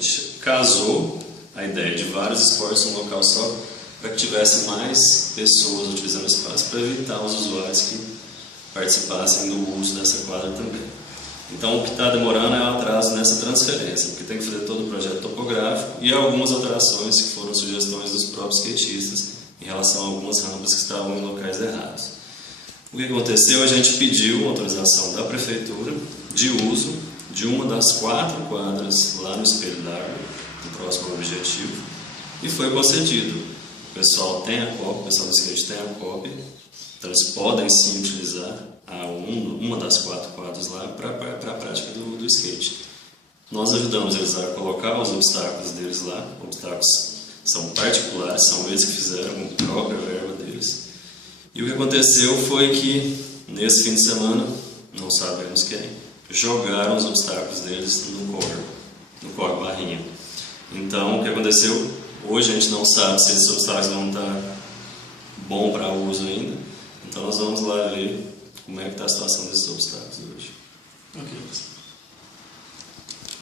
gente casou a ideia de vários esportes num local só para que tivesse mais pessoas utilizando o espaço, para evitar os usuários que participassem do uso dessa quadra também. Então o que está demorando é o atraso nessa transferência, porque tem que fazer todo o projeto topográfico e algumas alterações que foram sugestões dos próprios skatistas em relação a algumas rampas que estavam em locais errados. O que aconteceu? A gente pediu uma autorização da prefeitura de uso de uma das 4 quadras lá no Espelho d'Água, no próximo ao objetivo, e foi concedido. O pessoal tem a COP, o pessoal do skate tem a COP, então eles podem sim utilizar uma das 4 quadras lá para a prática do skate. Nós ajudamos eles a colocar os obstáculos deles lá, obstáculos são particulares, são eles que fizeram com a própria verba deles. E o que aconteceu foi que, nesse fim de semana, não sabemos quem, jogaram os obstáculos deles no córrego Barrinha. Então, o que aconteceu? Hoje a gente não sabe se esses obstáculos vão estar bom para uso ainda. Então nós vamos lá ver como é que está a situação desses obstáculos hoje. Ok.